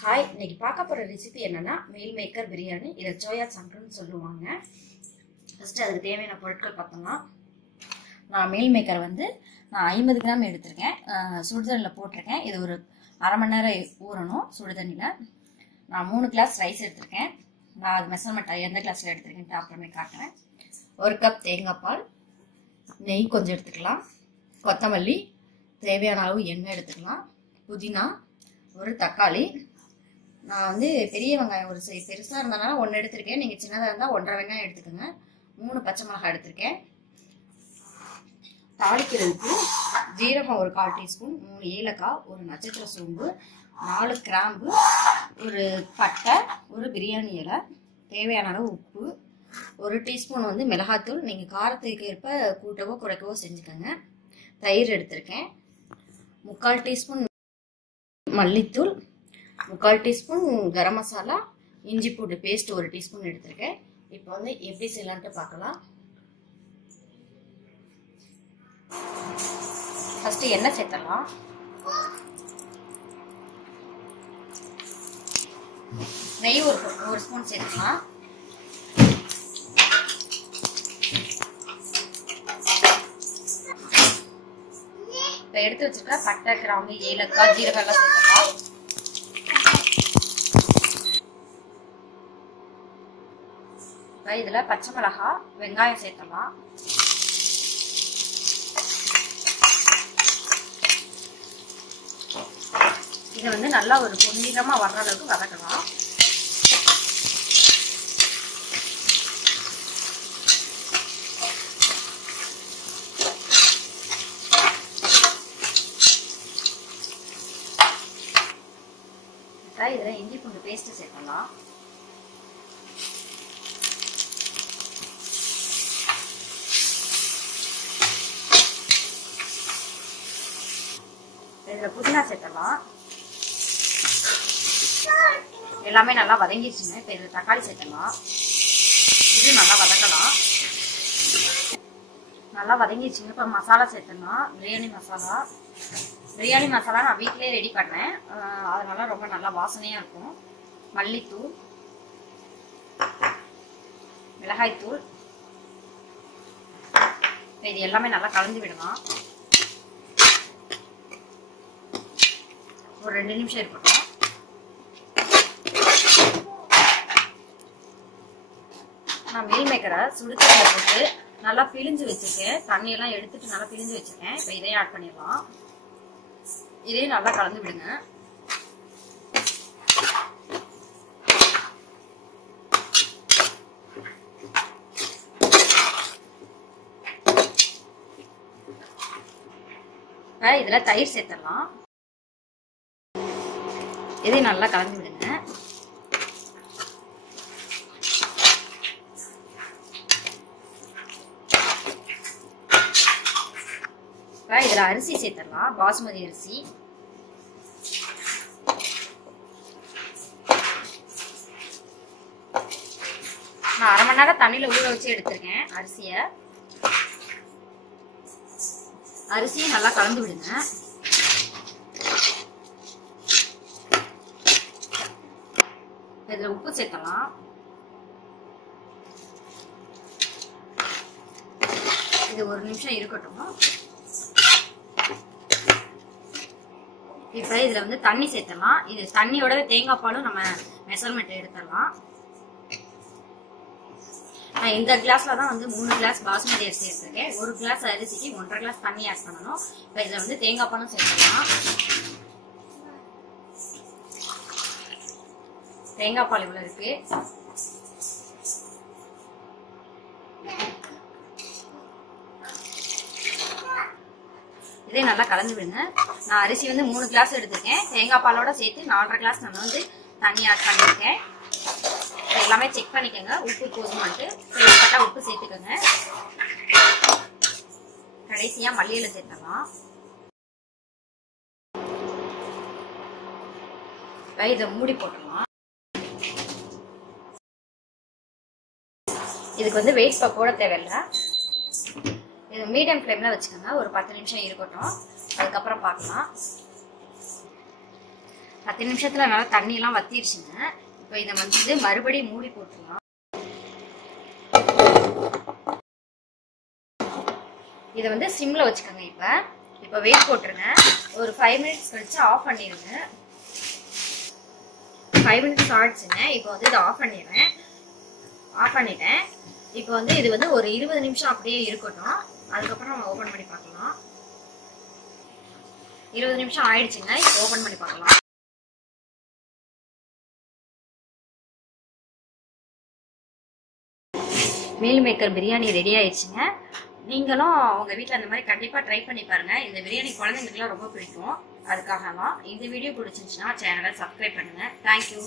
Hi, இன்னைக்கு பார்க்க போகிற ரெசிபி என்னன்னா மீல் மேக்கர் பிரியாணி. இதை சோயா சங்க்னு சொல்லுவாங்க. ஃபர்ஸ்ட் அதுக்கு தேவையான பொருட்கள் பார்த்தோம்னா, நான் மீல் மேக்கர் நான் 50 கிராம் எடுத்திருக்கேன். சுடுதண்ணியில் போட்டிருக்கேன். இது ஒரு அரை மணி நேரம் ஊறணும் சுடுதண்ணியில். நான் 3 கிளாஸ் ரைஸ் எடுத்திருக்கேன். நான் அது மெஷர்மெண்ட் எந்த கிளாஸில் எடுத்திருக்கேன்ட்டு அப்புறமே காட்டுறேன். 1 கப் தேங்காய் பால், நெய் கொஞ்சம் எடுத்துக்கலாம், கொத்தமல்லி, தேவையான அளவு எண்ணெய் எடுத்துக்கலாம், புதினா, ஒரு தக்காளி. நான் பெரிய வெங்காயம் ஒரு பெருசாக இருந்தனால 1 எடுத்திருக்கேன். நீங்கள் சின்னதாக இருந்தால் 1.5 வெங்காயம் எடுத்துக்கோங்க. 3 பச்சை மிளகாய் எடுத்திருக்கேன். தாளிக்கிறதுக்கு ஜீரகம் ஒரு 1/4 டீஸ்பூன், 3 ஏலக்காய், ஒரு நட்சத்திர சோம்பு, 4 கிராம்பு, ஒரு பட்டை, ஒரு பிரியாணி இலை, தேவையான அளவு உப்பு, 1 டீஸ்பூன் மிளகாத்தூள். நீங்கள் காரத்துக்கு ஏற்ப கூட்டவோ குறைக்கவோ செஞ்சுக்கோங்க. தயிர் எடுத்திருக்கேன். 3/4 டீஸ்பூன் மல்லித்தூள், 3/4 டீஸ்பூன் கரம் மசாலா, இஞ்சி பூண்டு பேஸ்ட் 1 டீஸ்பூன் எடுத்திருக்கேன். இப்போ எப்படி செய்யலான்ட்டு பார்க்கலாம். ஃபர்ஸ்ட் எண்ணெய் சேர்த்தலாம். நெய் ஒரு ஸ்பூன் சேர்த்துக்கலாம். இப்போ எடுத்து வச்சிருக்க பட்டை, கிராம்பு, ஏலக்காய், ஜீரகம் எல்லாம் சேர்த்துக்கலாம். இதுல பச்சை மிளகாய், வெங்காயம் சேர்த்தலாம். இதை நல்லா ஒரு பொன்னிறமா வர்ற அளவுக்கு வதக்கலாம். இதுல இஞ்சி பூண்டு பேஸ்ட் சேர்க்கலாம். இதுல புதினா சேர்த்தலாம். எல்லாமே நல்லா வதங்கிடுச்சுங்க. இப்ப இதுல தக்காளி சேர்த்தலாம். இது நல்லா வதக்கலாம். நல்லா வதங்கிடுச்சுங்க. இப்ப மசாலா சேர்த்தலாம். பிரியாணி மசாலா நான் வீட்லயே ரெடி பண்ணேன். அதனால ரொம்ப நல்லா வாசனையா இருக்கும். மல்லித்தூள், மிளகாய்த்தூள், இது எல்லாமே நல்லா கலந்து விடலாம். ஒரு 2 நிமிஷம் இருக்கட்டும். நான் மீல் மேக்கரை சுடுதண்ணில போட்டு நல்லா பிழிஞ்சு வச்சிருக்கேன். தண்ணியெல்லாம் எடுத்துட்டு நல்லா பிழிஞ்சு வச்சிருக்கேன். இப்போ இதையும் ஆட் பண்ணிடலாம். இதையும் நல்லா கலந்து விடுங்க. இதுல தயிர் சேர்த்தலாம். இதையும் நல்லா கலந்து விடுங்க. இதுல அரிசி சேர்த்தலாம். பாசுமதி அரிசி. நான் அரை மணி நேரம் தண்ணியில ஊற வச்சு எடுத்திருக்கேன் அரிசியை நல்லா கலந்து விடுங்க. இதுல உப்பு சேர்த்தலாம். இது 1 நிமிஷம் இருக்கட்டும். இப்ப இதுல தண்ணி சேர்த்தலாம். இது தண்ணியோட தேங்காய் பாலும் நம்ம மெஷர்மெண்ட் எடுத்துடலாம். நான் இந்த கிளாஸ்ல தான் 3 கிளாஸ் பாசுமதி அரிசி எடுத்திருக்கேன். 1 கிளாஸ் அரிசிக்கு 1.5 கிளாஸ் தண்ணி ஆட் பண்ணணும். இப்ப இதுல தேங்காய் பாலும் சேர்த்துக்கலாம். தேங்காய் பால் இவ்வளவு இருக்கு. இதே நல்லா கலந்து விடுங்க. நான் அரிசி 3 கிளாஸ் எடுத்திருக்கேன். தேங்காய் பாலோட சேர்த்து 4.5 கிளாஸ் நான் தண்ணி ஆட் பண்ணிருக்கேன். எல்லாமே செக் பண்ணிக்கோங்க. உப்பு போதுமான்ட்டு தேவைப்பட்டா உப்பு சேர்த்துக்கோங்க. கடைசியா மல்லியில சேர்த்தலாம். இதை மூடி போட்டுடலாம். இதுக்கு வெயிட் போட தேவையில்லை. இது மீடியம் ஃப்ளேம்ல வச்சுக்கோங்க. ஒரு 10 நிமிஷம் இருக்கட்டும். அதுக்கப்புறம் பார்க்கலாம். 10 நிமிஷத்துல நல்லா தண்ணியெல்லாம் வத்திடுச்சுங்க. இப்போ இதை வந்து மறுபடியும் மூடி போட்டுடலாம். இதை வந்து சிம்ல வச்சுக்கோங்க. இப்போ வெயிட் போட்டுருங்க. ஒரு 5 மினிட்ஸ் கழிச்சு ஆஃப் பண்ணிடுங்க. 5 மினிட்ஸ் ஆயிடுச்சுங்க. இப்போ வந்து இதை ஆஃப் பண்ணிடுறேன். ஆஃப் பண்ணிட்டேன். இப்போ வந்து இது வந்து ஒரு 20 நிமிஷம் அப்படியே இருக்கட்டும். அதுக்கப்புறம் நம்ம ஓபன் பண்ணி பார்க்கலாம். 20 நிமிஷம் ஆயிடுச்சுங்க. இப்போ ஓபன் பண்ணி பார்க்கலாம். மீல் மேக்கர் பிரியாணி ரெடி ஆயிடுச்சுங்க. நீங்களும் உங்க வீட்டில் அந்த மாதிரி கண்டிப்பா ட்ரை பண்ணி பாருங்க. இந்த பிரியாணி குழந்தைங்களுக்குலாம் ரொம்ப பிடிக்கும். அதுக்காக தான். இந்த வீடியோ பிடிச்சிருந்துச்சுன்னா சேனலை சப்ஸ்கிரைப் பண்ணுங்க. தேங்க்யூ.